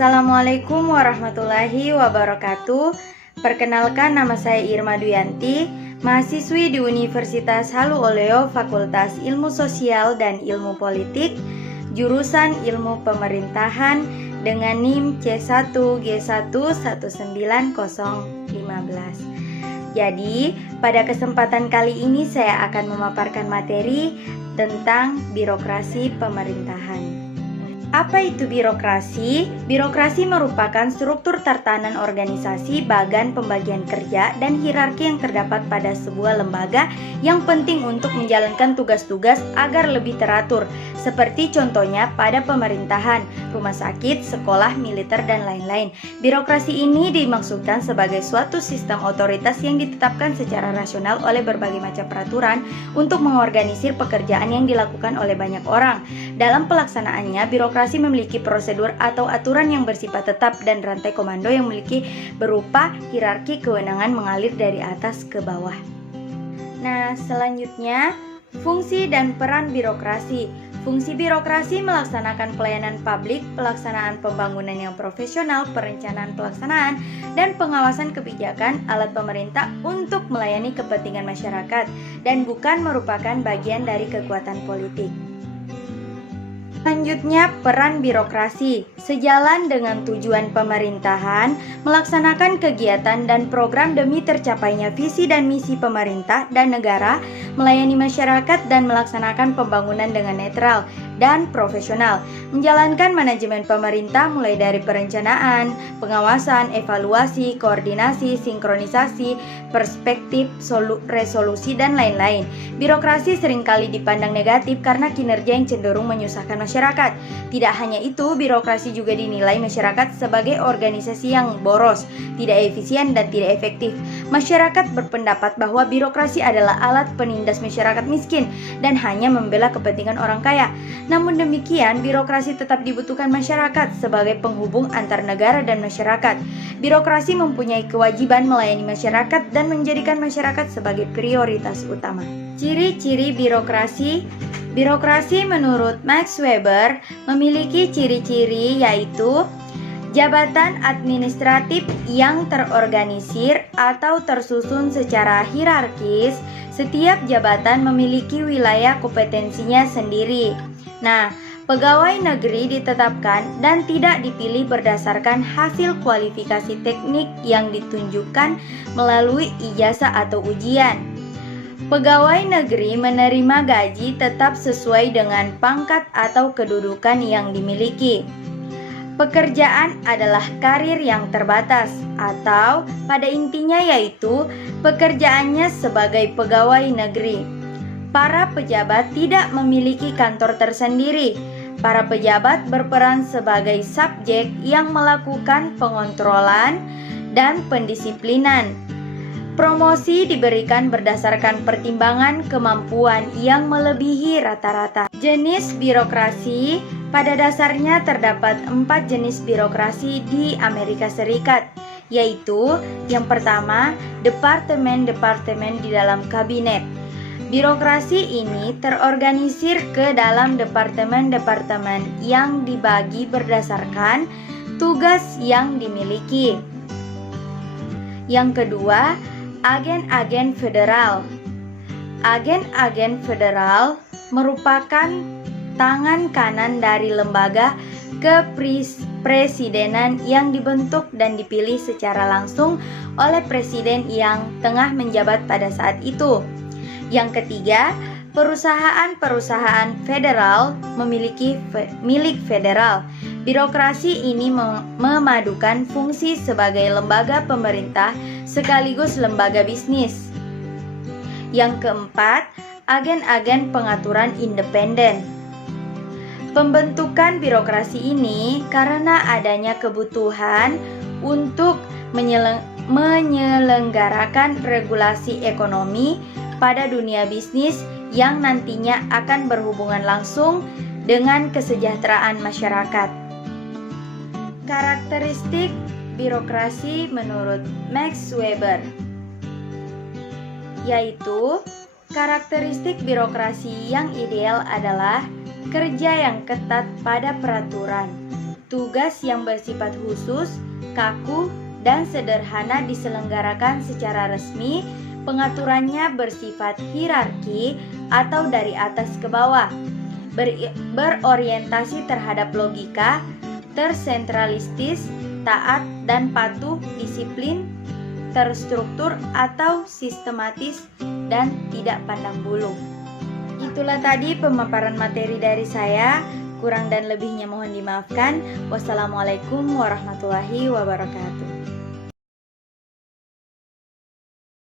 Assalamualaikum warahmatullahi wabarakatuh. Perkenalkan, nama saya Irma Duyanti, mahasiswi di Universitas Halu Oleo Fakultas Ilmu Sosial dan Ilmu Politik, jurusan Ilmu Pemerintahan dengan NIM C1G1190015. Jadi, pada kesempatan kali ini saya akan memaparkan materi tentang birokrasi pemerintahan. Apa itu birokrasi? Birokrasi merupakan struktur tatanan organisasi, bagan pembagian kerja, dan hierarki yang terdapat pada sebuah lembaga yang penting untuk menjalankan tugas-tugas agar lebih teratur, seperti contohnya pada pemerintahan, rumah sakit, sekolah, militer, dan lain-lain. Birokrasi ini dimaksudkan sebagai suatu sistem otoritas yang ditetapkan secara rasional oleh berbagai macam peraturan untuk mengorganisir pekerjaan yang dilakukan oleh banyak orang. Dalam pelaksanaannya, birokrasi memiliki prosedur atau aturan yang bersifat tetap dan rantai komando yang memiliki berupa hierarki kewenangan mengalir dari atas ke bawah. Nah, selanjutnya, fungsi dan peran birokrasi. Fungsi birokrasi melaksanakan pelayanan publik, pelaksanaan pembangunan yang profesional, perencanaan pelaksanaan, dan pengawasan kebijakan alat pemerintah untuk melayani kepentingan masyarakat dan bukan merupakan bagian dari kekuatan politik. Selanjutnya, peran birokrasi. Sejalan dengan tujuan pemerintahan, melaksanakan kegiatan dan program demi tercapainya visi dan misi pemerintah dan negara, melayani masyarakat dan melaksanakan pembangunan dengan netral dan profesional, menjalankan manajemen pemerintah mulai dari perencanaan, pengawasan, evaluasi, koordinasi, sinkronisasi, perspektif, resolusi, dan lain-lain. Birokrasi seringkali dipandang negatif karena kinerja yang cenderung menyusahkan masyarakat. Tidak hanya itu, birokrasi juga dinilai masyarakat sebagai organisasi yang boros, tidak efisien, dan tidak efektif. Masyarakat berpendapat bahwa birokrasi adalah alat penindas masyarakat miskin dan hanya membela kepentingan orang kaya. Namun demikian, birokrasi tetap dibutuhkan masyarakat sebagai penghubung antar negara dan masyarakat. Birokrasi mempunyai kewajiban melayani masyarakat dan menjadikan masyarakat sebagai prioritas utama. Ciri-ciri birokrasi. Birokrasi menurut Max Weber memiliki ciri-ciri yaitu jabatan administratif yang terorganisir atau tersusun secara hierarkis. Setiap jabatan memiliki wilayah kompetensinya sendiri. Nah, pegawai negeri ditetapkan dan tidak dipilih berdasarkan hasil kualifikasi teknik yang ditunjukkan melalui ijazah atau ujian. Pegawai negeri menerima gaji tetap sesuai dengan pangkat atau kedudukan yang dimiliki. Pekerjaan adalah karir yang terbatas, atau pada intinya yaitu pekerjaannya sebagai pegawai negeri. Para pejabat tidak memiliki kantor tersendiri. Para pejabat berperan sebagai subjek yang melakukan pengontrolan dan pendisiplinan. Promosi diberikan berdasarkan pertimbangan kemampuan yang melebihi rata-rata. Jenis birokrasi. Pada dasarnya terdapat 4 jenis birokrasi di Amerika Serikat, yaitu yang pertama, departemen-departemen di dalam kabinet. Birokrasi ini terorganisir ke dalam departemen-departemen yang dibagi berdasarkan tugas yang dimiliki. Yang kedua, agen-agen federal. Agen-agen federal merupakan tangan kanan dari lembaga kepresidenan yang dibentuk dan dipilih secara langsung oleh presiden yang tengah menjabat pada saat itu. Yang ketiga, perusahaan-perusahaan federal memiliki milik federal. Birokrasi ini memadukan fungsi sebagai lembaga pemerintah sekaligus lembaga bisnis. Yang keempat, agen-agen pengaturan independen. Pembentukan birokrasi ini karena adanya kebutuhan untuk menyelenggarakan regulasi ekonomi pada dunia bisnis yang nantinya akan berhubungan langsung dengan kesejahteraan masyarakat. Karakteristik birokrasi menurut Max Weber, yaitu karakteristik birokrasi yang ideal adalah kerja yang ketat pada peraturan, Tugas yang bersifat khusus, kaku, dan sederhana diselenggarakan secara resmi. Pengaturannya bersifat hierarki atau dari atas ke bawah, berorientasi terhadap logika, tersentralistis, taat dan patuh, disiplin, terstruktur atau sistematis, dan tidak pandang bulu. Itulah tadi pemaparan materi dari saya. Kurang dan lebihnya mohon dimaafkan. Wassalamualaikum warahmatullahi wabarakatuh.